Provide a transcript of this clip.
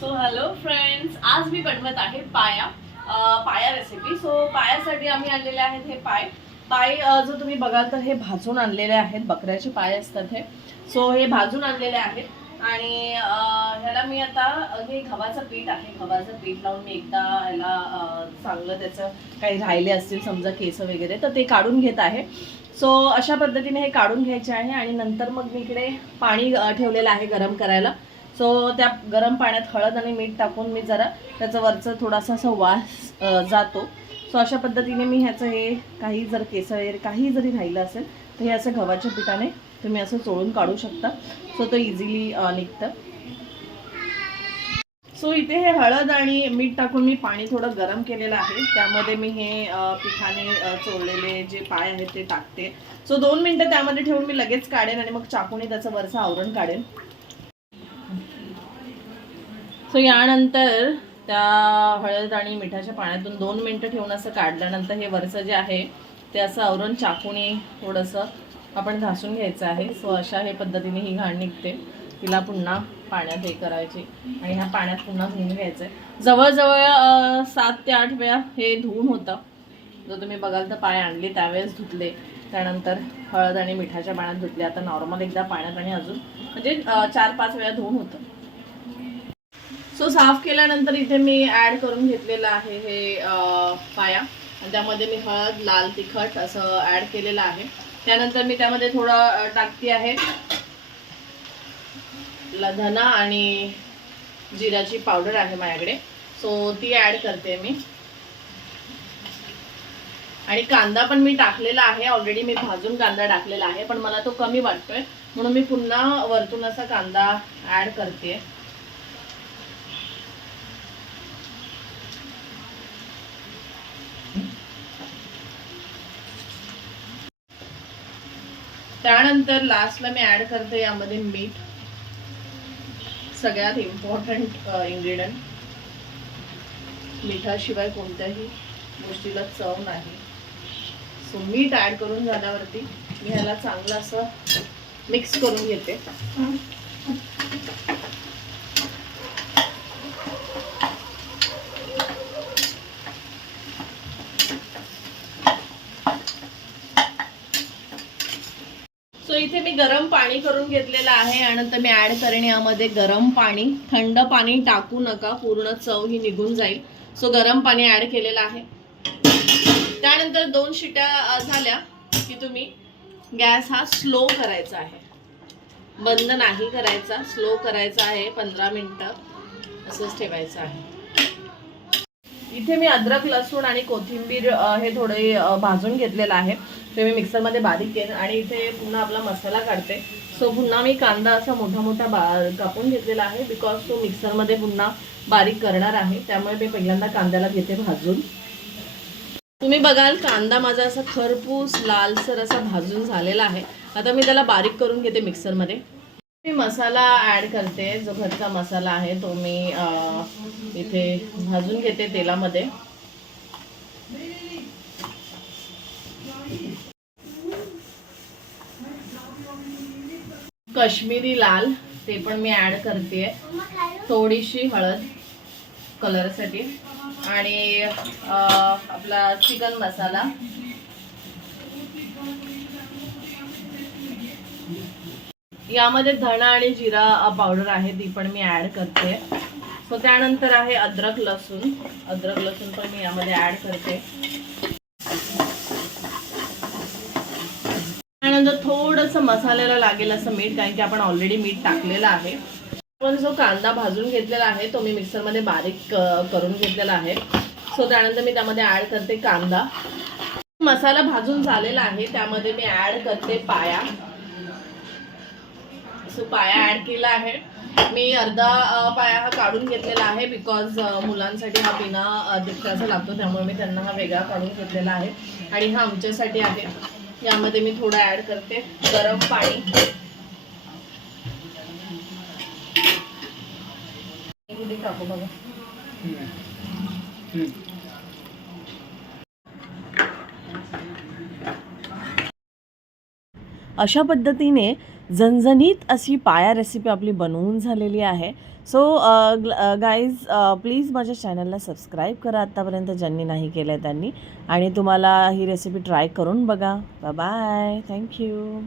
So hello friends, आज मी बनवत आहे पाया रेसिपी. सो पायासाठी आम्ही आणलेले आहेत हे पाय जो तुम्ही बघाल तर हे भाजून आणलेले आहेत. बकऱ्याचे पाय असतात हे. सो हे भाजून आणलेले आहेत आणि ह्याला मी आता हे गव्हाचं पीठ आहे. गव्हाचं पीठ लावून मी एकदा ह्याला चांगलं त्याचं काही राहिले असतील समजा केस वगैरे तर ते काढून घेत आहे. सो अशा पद्धतीने हे काढून घ्यायचे आहे आणि नंतर मग मी इकडे पाणी ठेवलेलं आहे गरम करायला. सो त्या गरम पाण्यात हळद आणि मीठ टाकून मी जरा त्याचं वरचं थोडासा असा वास जातो. सो अशा पद्धतीने मी ह्याचं हे काही जर केस वगैरे काही जरी राहिलं असेल तर हे असं गव्हाच्या पिठाने तुम्ही असं चोळून काढू शकता. सो तो इझिली निघतं. सो इथे हे हळद आणि मीठ टाकून मी पाणी थोडं गरम केलेलं आहे. त्यामध्ये मी हे पिठाने चोळलेले जे पाय आहेत ते टाकते. सो 2 मिनटं त्यामध्ये ठेवून मी लगेच काढेन आणि मग चाकूने त्याचं वरचं आवरण काढेन. सो यानंतर त्या हळद आणि मिठाच्या पाण्यातून 2 मिनटं ठेवून असं काढल्यानंतर हे वरचं जे आहे ते असं आवरण चाकूने थोडंसं आपण घासून घ्यायचं आहे. सो अशा हे पद्धतीने ही घाण निघते. तिला पुन्हा पाण्यात हे करायची आणि ह्या पाण्यात पुन्हा धुवून घ्यायचं आहे. जवळजवळ 7 ते 8 वेळा हे धुवून होतं. जर तुम्ही बघाल तर पाय आणले त्यावेळेस धुतले, त्यानंतर हळद आणि मिठाच्या पाण्यात धुतले. आता नॉर्मल एकदा पाण्यात आणि अजून म्हणजे 4-5 वेळा धुवून होतं. सो साफ केल्यानंतर इथे मी ॲड करून घेतलेलं आहे हे पाया आणि त्यामध्ये मी हळद, लाल तिखट असं ॲड केलेलं आहे. त्यानंतर मी त्यामध्ये थोडं टाकते आहे धना आणि जिराची पावडर आहे माझ्याकडे. सो ती ॲड करते मी. आणि कांदा पण मी टाकलेला आहे ऑलरेडी. मी भाजून कांदा टाकलेला आहे पण मला तो कमी वाटतोय म्हणून मी पुन्हा वरतून असा कांदा ॲड करते. त्यानंतर लास्टला मी ॲड करते यामध्ये मीठ. सगळ्यात इम्पॉर्टंट इन्ग्रेडियंट. मिठाशिवाय कोणत्याही गोष्टीला चव नाही. सो मीठ ॲड करून झाल्यावरती मी ह्याला चांगलं असं मिक्स करून घेते. सो इथे मी गरम पाणी करून घेतलेलं आहे आणि नंतर मी ॲड करेन यामध्ये गरम पाणी. थंड पाणी टाकू नका, पूर्ण चव ही निघून जाईल. सो गरम पाणी ॲड केलेलं आहे. त्यानंतर 2 शिट्या झाल्या की तुम्ही गॅस हा स्लो करायचा आहे. बंद नाही करायचा, स्लो करायचा आहे. 15 मिनटं असंच ठेवायचं आहे. इथे मी अद्रक, लसूण आणि कोथिंबीर हे थोडे भाजून घेतलेलं आहे. ते मी मिक्सरमध्ये बारीक केलं आणि इथे पुन्हा आपला मसाला काढते. सो पुन्हा मी कांदा असा मोठा मोठा कापून घेतलेला आहे बिकॉज तो मिक्सरमध्ये पुन्हा बारीक करणार आहे. त्यामुळे मी पहिल्यांदा कांद्याला घेते भाजून. तुम्ही बघाल कांदा माझा असा खरपूस लालसर असा भाजून झालेला आहे. आता मी त्याला बारीक करून घेते मिक्सरमध्ये. मी मसाला ॲड करते. जो घरचा मसाला आहे तो मी इथे भाजून घेते तेलामध्ये. काश्मीरी लाल ते पण मी ॲड करते. थोडीशी हळद कलरसाठी आणि आपला चिकन मसाला. यामध्ये धणा आणि जिरा पावडर आहे ती पण मी ॲड करते. सो त्यानंतर आहे अद्रक लसूण पण मी यामध्ये ॲड करते. त्यानंतर थोडंसं मसाल्याला लागेल असं मीठ, कारण की आपण ऑलरेडी मीठ टाकलेलं आहे. पण जो कांदा भाजून घेतलेला आहे तो मी मिक्सरमध्ये बारीक करून घेतलेला आहे. सो त्यानंतर मी त्यामध्ये ॲड करते कांदा. मसाला भाजून झालेला आहे त्यामध्ये मी ॲड करते पाया. सो पाया ॲड केला आहे मी. अर्धा पाया हा काढून घेतलेला आहे बिकॉज मुलांसाठी हा बिना तिखटाचा लागतो, त्यामुळे मी त्यांना हा वेगळा काढून घेतलेला आहे. आणि हा आमच्यासाठी आहे. यामध्ये मी थोडं ॲड करते गरम पाणी. टाकू बघा. अशा पद्धतीने झणझणीत अशी पाया रेसिपी आपली बनवून झालेली आहे. सो गाईज प्लीज माझ्या चॅनलला सबस्क्राईब करा आत्तापर्यंत ज्यांनी नाही केलं आहे त्यांनी, आणि तुम्हाला ही रेसिपी ट्राय करून बघा. Bye bye, thank you.